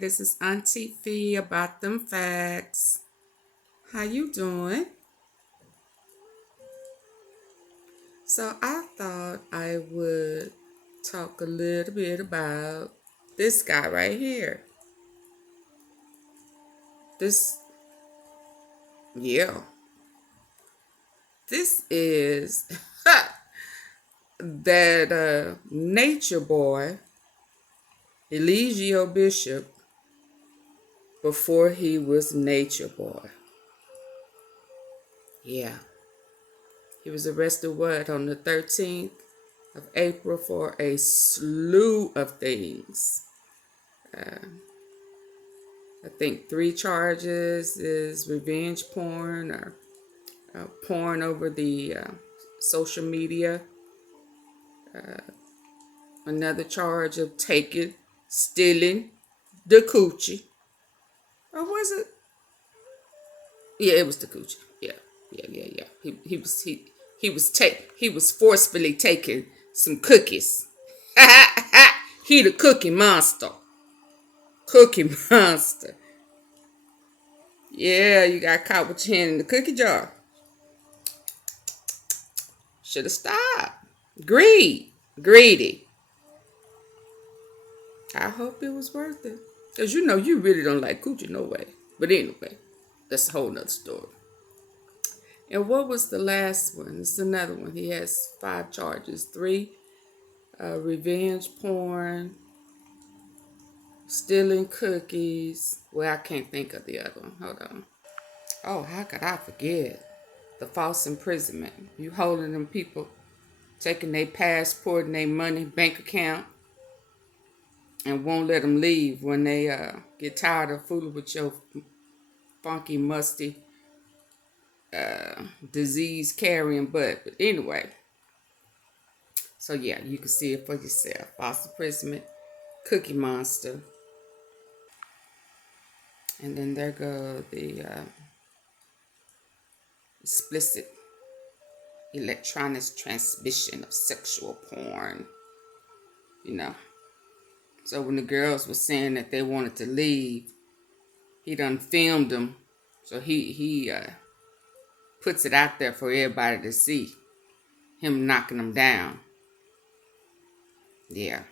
this is Auntie Fee about them facts. How you doing? So I thought I would talk a little bit about this guy right here. Yeah. This is that nature boy, Eligio Bishop, before he was nature boy. Yeah. He was arrested, on the 13th of April for a slew of things. I think 3 charges is revenge porn or porn over the social media. Another charge of stealing the coochie. Or was it? Yeah, it was the coochie. Yeah. He was forcefully taking some cookies. He the cookie monster. Cookie monster. Yeah, you got caught with your hand in the cookie jar. Should have stopped. Greedy. I hope it was worth it. Because you know you really don't like coochie, no way. But anyway, that's a whole nother story. And what was the last one? It's another one. He has 5 charges. 3 revenge porn, stealing cookies. Well, I can't think of the other one. Hold on. Oh, how could I forget? The false imprisonment. You holding them people, taking their passport and their money, bank account, and won't let them leave when they get tired of fooling with your funky, musty, disease-carrying butt. But anyway, so yeah, you can see it for yourself. False imprisonment, cookie monster. And then there go the explicit electronic transmission of sexual porn. You know. So when the girls were saying that they wanted to leave, he done filmed them. So he puts it out there for everybody to see. Him knocking them down. Yeah.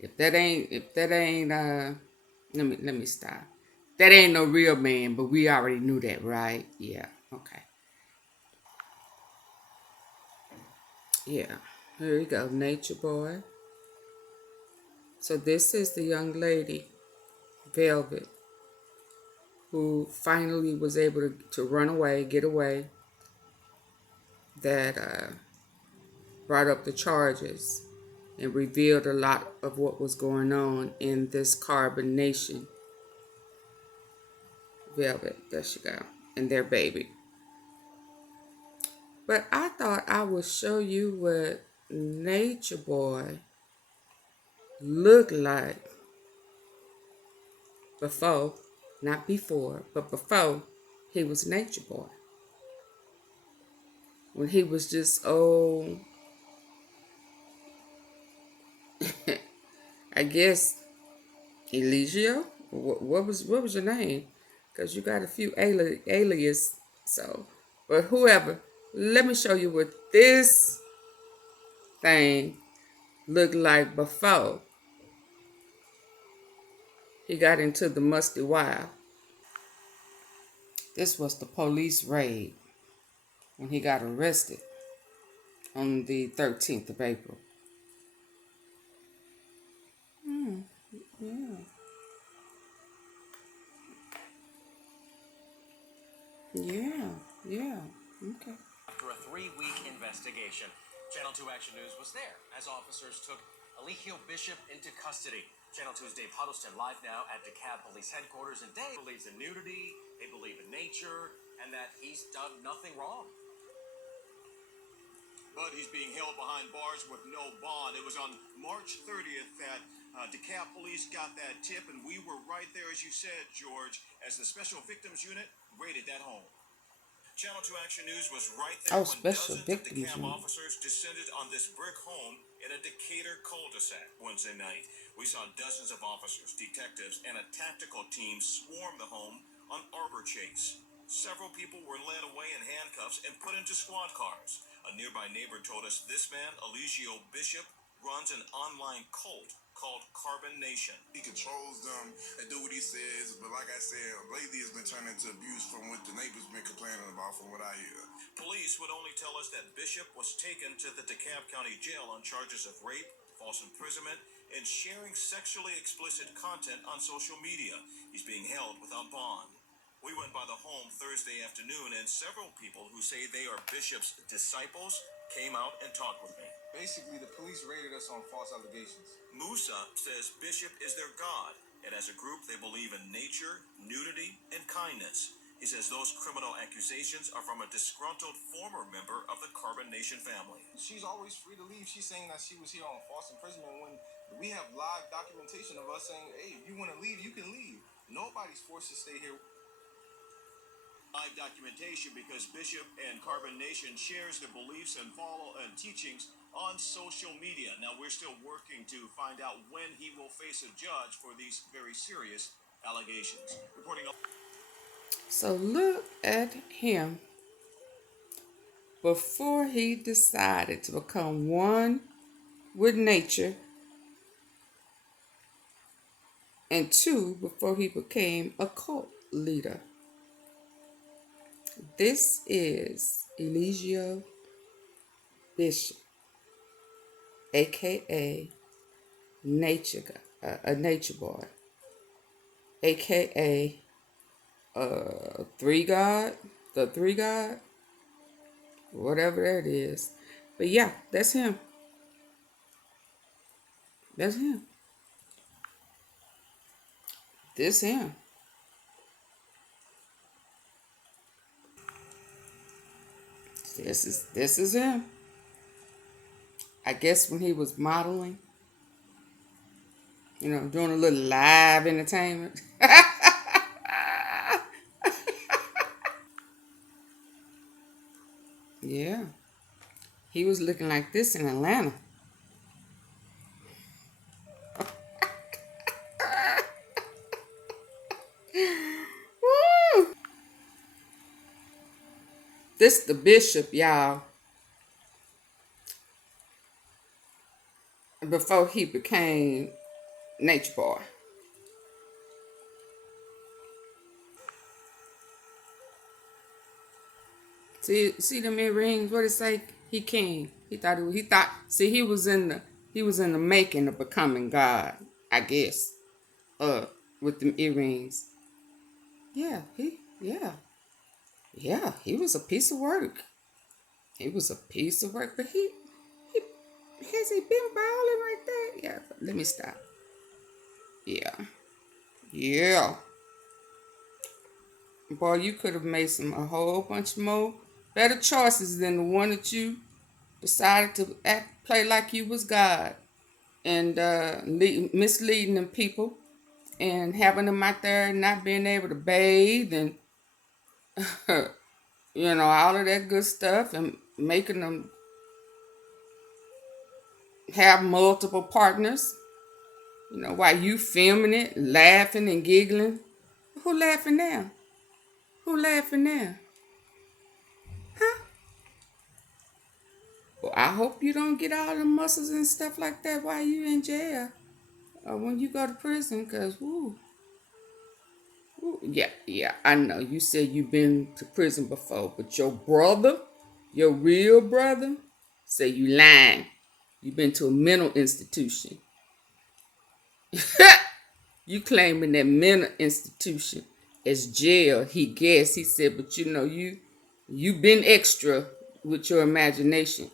If that ain't let me stop. That ain't no real man, but we already knew that, right? Yeah. Okay. Yeah. Here we go, nature boy. So this is the young lady, Velvet, who finally was able to run away, get away, that brought up the charges and revealed a lot of what was going on in this Carbon Nation. Velvet, there she go, and their baby. But I thought I would show you what Nature Boy looked like before, not before, but before he was Nature Boy. When he was just I guess Eligio. What was your name? Because you got a few alias. So, but whoever, let me show you what this thing looked like before he got into the musty wild. This was the police raid when he got arrested on the 13th of April. Yeah. Okay. After a 3-week investigation, Channel 2 Action News was there as officers took Eligio Bishop into custody. Channel 2's Dave Huddleston live now at DeKalb Police Headquarters, and Dave believes in nudity, they believe in nature, and that he's done nothing wrong. But he's being held behind bars with no bond. It was on March 30th that DeKalb Police got that tip, and we were right there, as you said, George, as the Special Victims Unit raided that home. Channel 2 Action News was right there when special dozens of victims DeKalb unit. officers descended on this brick home in a Decatur cul-de-sac Wednesday night. We saw dozens of officers, detectives, and a tactical team swarm the home on Arbor Chase. Several people were led away in handcuffs and put into squad cars. A nearby neighbor told us this man, Eligio Bishop, runs an online cult called Carbon Nation. He controls them and do what he says, but like I said, lately it's been turning into abuse from what the neighbors been complaining about from what I hear. Police would only tell us that Bishop was taken to the DeKalb County Jail on charges of rape, false imprisonment, and sharing sexually explicit content on social media. He's being held without bond. We went by the home Thursday afternoon, and several people who say they are Bishop's disciples came out and talked with me. Basically, the police raided us on false allegations. Musa says Bishop is their god, and as a group they believe in nature, nudity, and kindness. He says those criminal accusations are from a disgruntled former member of the Carbon Nation family. She's always free to leave. She's saying that she was here on false imprisonment when we have live documentation of us saying, hey, if you want to leave, you can leave. Nobody's forced to stay here. Live documentation because Bishop and Carbon Nation shares their beliefs and teachings on social media. Now we're still working to find out when he will face a judge for these very serious allegations. Reporting. So look at him. Before he decided to become one with nature, and two, before he became a cult leader. This is Eligio Bishop, aka a nature boy, aka the three God, whatever that is. But yeah, that's him. That's him. This him. This is him. I guess when he was modeling, doing a little live entertainment. Yeah. He was looking like this in Atlanta. Woo! This the bishop, y'all. Before he became Nature Boy. See them earrings? What it say? He king. He thought. See, he was in the making of becoming God, I guess. With them earrings. Yeah, he was a piece of work. He was a piece of work, but he has he been balling like that? Yeah, let me stop. Yeah. Boy, you could have made a whole bunch more better choices than the one that you decided to play like you was God and misleading them people and having them out there not being able to bathe and all of that good stuff and making them have multiple partners. While you filming it, laughing and giggling. Who laughing now? Huh? Well, I hope you don't get all the muscles and stuff like that while you in jail or when you go to prison, because, yeah, I know. You said you've been to prison before, but your brother, your real brother, say you lying. You've been to a mental institution. You claiming that mental institution as jail. He guessed. He said, but you've been extra with your imagination,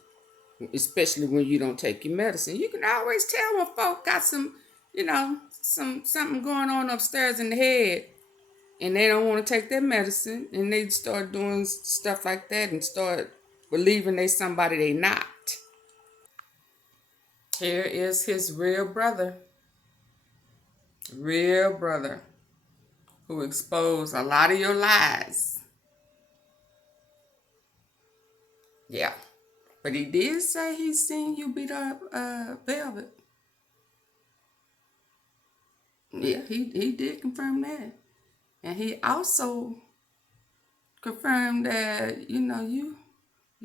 especially when you don't take your medicine. You can always tell when folk got something going on upstairs in the head and they don't want to take their medicine and they start doing stuff like that and start believing they somebody they not. Here is his real brother who exposed a lot of your lies. Yeah. But he did say he seen you beat up Velvet. Yeah, he did confirm that. And he also confirmed that, you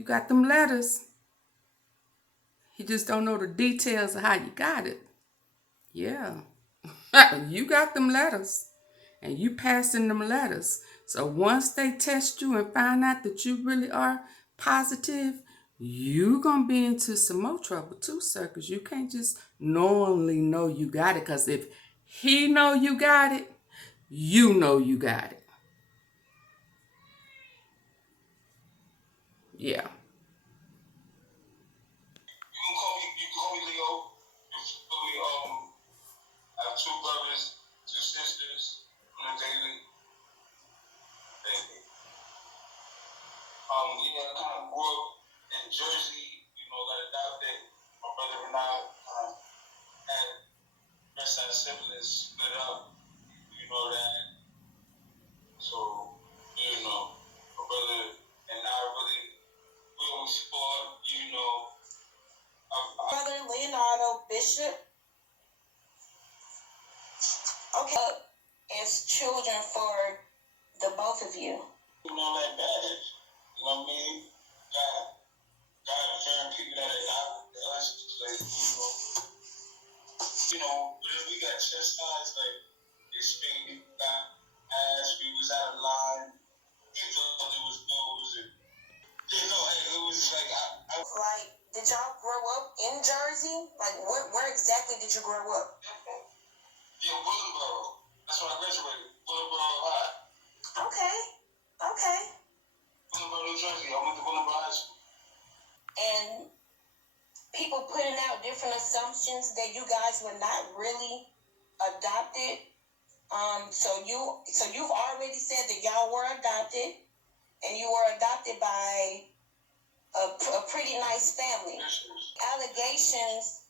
got them letters. He just don't know the details of how you got it. Yeah. You got them letters. And you passing them letters. So once they test you and find out that you really are positive, you gonna be into some more trouble too, sir. Because you can't just knowingly know you got it. Because if he know you got it, you know you got it. Yeah. You can call me Leo. You feel me? I have 2 brothers, 2 sisters on a daily. Yeah, I kind of grew up in Jersey, got adopted. My brother and I had rest our siblings split up, that. So, my brother and I we always fought, Brother Leonardo Bishop, okay, as children for the both of you. Like that. You know what I mean? God turned people that adopted us, like, whenever we got chastised, like, they speak, got ass, we was out of line. He thought it was those, and it was like, Like, did y'all grow up in Jersey? Like, where exactly did you grow up? Yeah, Willingboro. That's where I graduated. Willingboro High. Okay. Willingboro, New Jersey. I went to Willingboro High School. And people putting out different assumptions that you guys were not really adopted. So you've already said that y'all were adopted, and you were adopted by a pretty nice family. Allegations,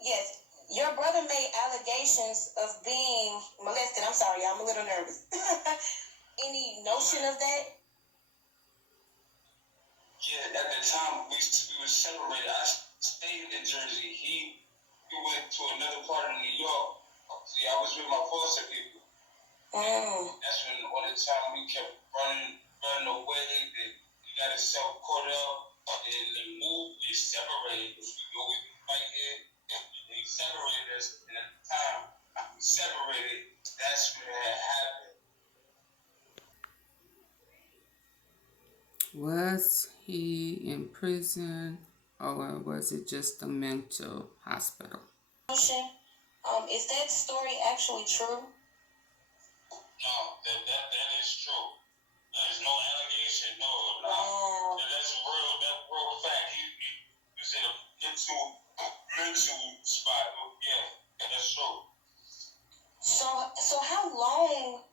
yes. Your brother made allegations of being molested. I'm sorry, I'm a little nervous. Any notion of that? Yeah, at the time we were separated. I stayed in Jersey. He went to another part of New York. See, I was with my foster people. That's when all the time we kept running away. He got himself caught up, and the move we separated. We fight here. They separated us, and at the time we separated, that's when it happened. Was he in prison, or was it just a mental hospital? Is that story actually true? No, that is true. There's no allegation, no. That's real fact. He was in a mental spot. Yeah, that's true. So how long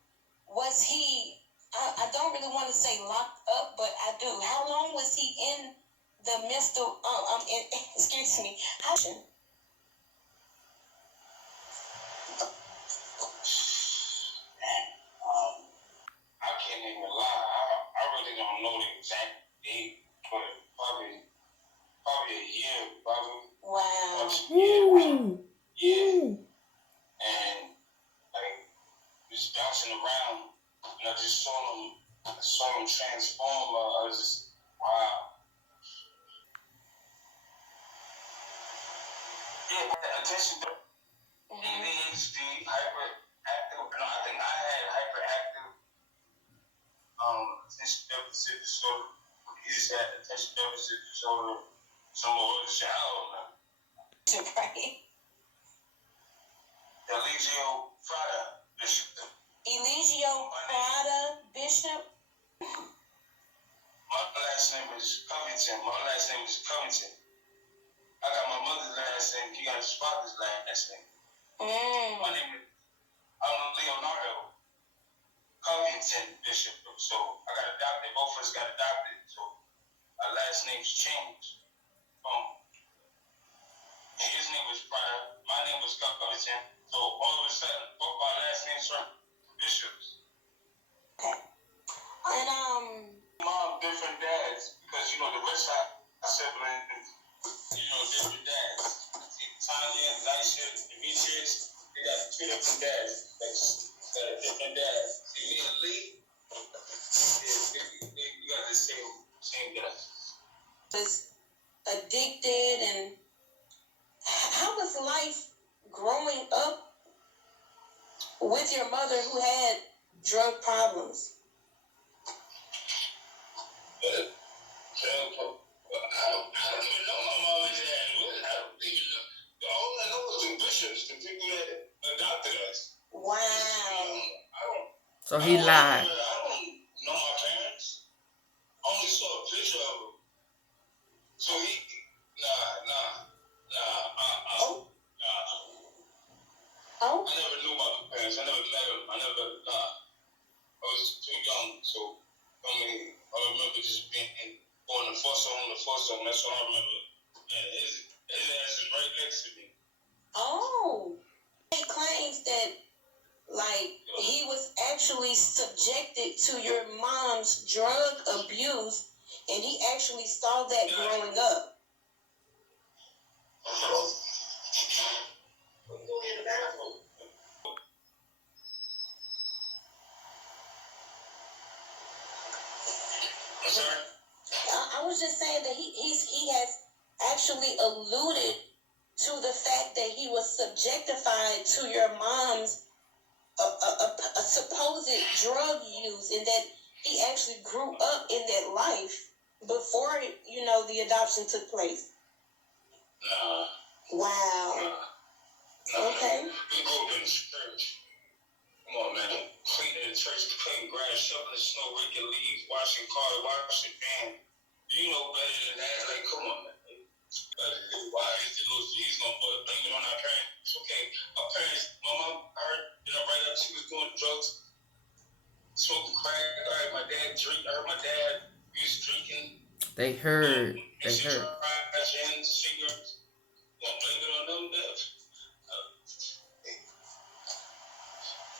was he? I don't really want to say locked up, but I do. How long was he in the mental? Excuse me. I can't even lie. I really don't know the exact date, but probably a year, probably. Wow. Yeah. And like just bouncing around, and I just saw him transform. I was just wow. Yeah, attention. ADHD, hyperactive. No, I think I had hyperactive attention deficit disorder. He just had attention deficit disorder. Some other shit, I don't know. Right. ELIGIOPRADA Bishop. ELIGIOPRADA Bishop. My last name is Covington. I got my mother's last name. He got his father's last name. My name is Leonardo Covington Bishop. So I got adopted. Both of us got adopted. So our last names changed. His name was Brotha. My name was Covington. So all of a sudden, both our last names are Bishops. Okay. And mom, different dads, because the rest of And that immediately, you got the same guy. Was addicted, and how was life growing up with your mother who had drug problems? I don't even know my mom and dad. I don't even know. All I know is the bishops, the people that adopted us. Wow. So he lied. I don't know my parents. I only saw a picture of them. So he, Oh. Oh. I never knew my parents. I never met them. I was too young, so I remember just going to foster home. That's all I remember. And his ass is right next to me. Oh. He claims that, like, he was actually subjected to your mom's drug abuse, and he actually saw that growing up. I was just saying that he has actually alluded to the fact that he was subjectified to your mom's a supposed drug use, and that he actually grew up in that life before, the adoption took place. Wow. Okay. We grew up in church. Come on, man. Cleaning the church, cutting grass, shoveling the snow, raking leaves, washing cars, washing van. You know better than that. Like, come on, man. Why is the little he's gonna blame it on our parents? Okay, our parents, my mom, I heard, right up, she was doing drugs, smoking crack. I heard my dad drink. I heard my dad, he was drinking. They heard. They heard. Gin, cigarettes. Gonna blame it on them, Dev.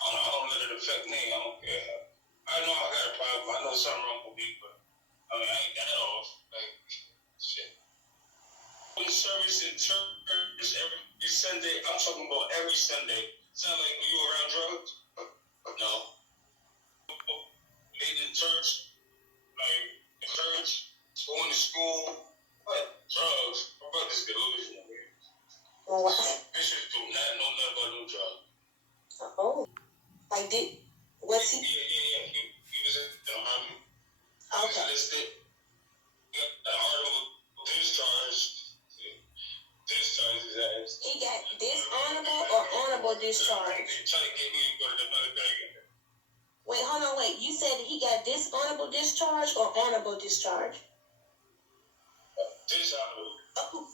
I don't let it affect me. I don't care. I know I got a problem. I know something wrong with me, but I ain't that off. Like, shit. We service in church every Sunday. I'm talking about every Sunday. Sound like you around drugs? No. Leading church, like in church, going to school. What? Drugs. My brother's delusional. Wow. Bishop do not know nothing about no drugs. Oh. Like, was he? Yeah. He was in the army. Okay. He was enlisted. He got an honorable discharge. Discharge his ass. He got dishonorable or honorable discharge? They try to get me to go to the military. Wait, hold on, wait. You said he got dishonorable discharge or honorable discharge? Dishonorable. Oh.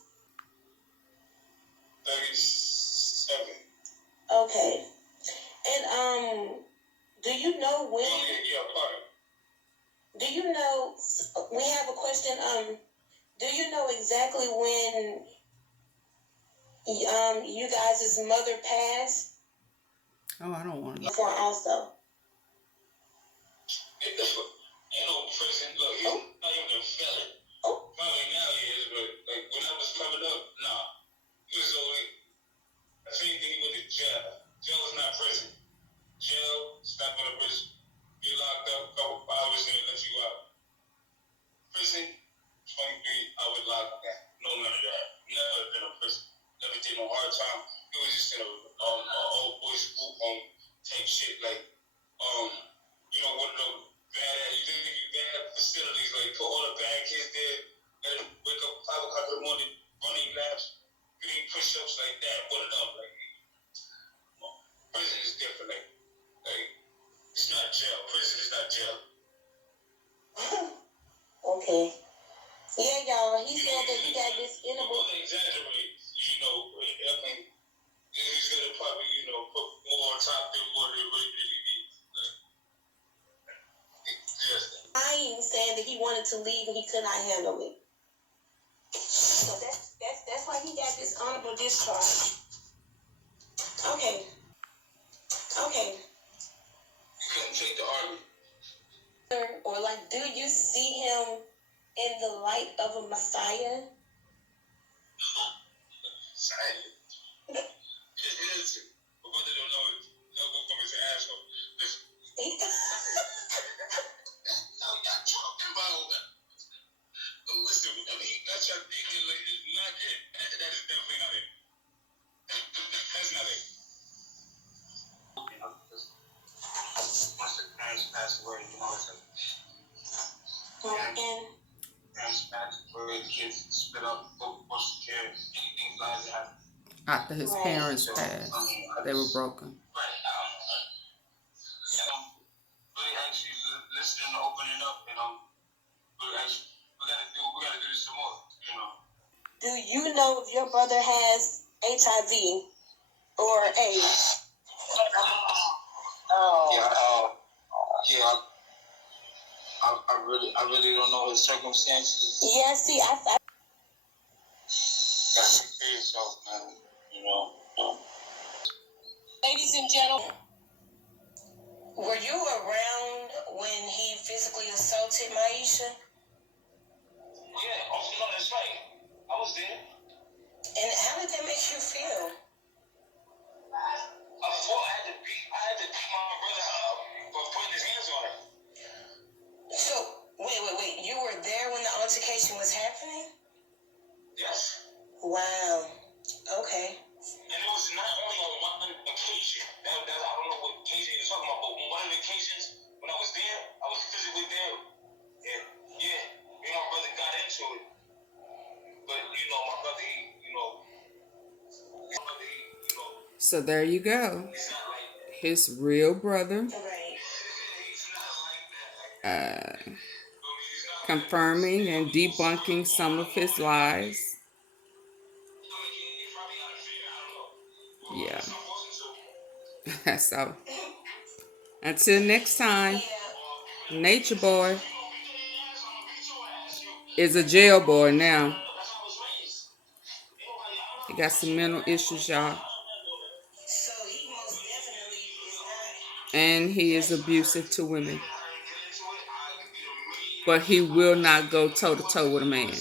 37. Okay. And do you know when? Yeah, pardon. Do you know? We have a question. Do you know exactly when you guys' mother passed? Oh, I don't want to know. Before also. Ain't no prison. Look, he's not even a felon. Oh. Probably now he is, but like when I was coming up, nah. He was only. I think he went to jail. Jail is not prison. Jail, stop in a prison. Be locked up a couple hours and let you out. Prison, 23-hour lockdown. No, none of that. Never been in prison. Never did no hard time. He was just in a old boys group home type shit. Like, one of those bad facilities. Like, put all the bad kids there. Let them wake up 5 o'clock in the morning, running laps, doing push-ups like that. One of them. Like, prison is different. Like, it's not jail. Prison is not jail. Okay. Yeah, y'all. He said that he got this People exaggerate. I mean, he's gonna probably, put more on top than what it really needs. Lying, saying that he wanted to leave and he could not handle it. So that's why he got this honorable discharge. Okay. You couldn't take the army. Or do you see him in the light of a Messiah? Silent. My brother don't know it. No go from his after his parents passed. They were broken. Really actually listening and opening up, we gotta do this some more, Do you know if your brother has HIV or AIDS? I really don't know his circumstances. Yeah, see, Gotta take care of yourself, man. Ladies and gentlemen, were you around when he physically assaulted Maisha? Yeah, no, that's right. I was there. And how did that make you feel? I thought I had to beat my brother up for putting his hands on her. So, wait. You were there when the altercation was happening? Yes. Wow. Okay. And it was not only on one occasion. I don't know what occasion you're talking about, but on one of the occasions when I was there, I was physically there. And yeah, me and my brother got into it. But my brother, So there you go. he's not like His real brother Right. he's not like that. uh, confirming and debunking some of his lies. Yeah. So, until next time, Nature Boy is a jail boy now. He got some mental issues, y'all. So he most definitely is not. And he is abusive to women. But he will not go toe-to-toe with a man.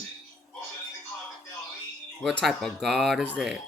What type of God is that?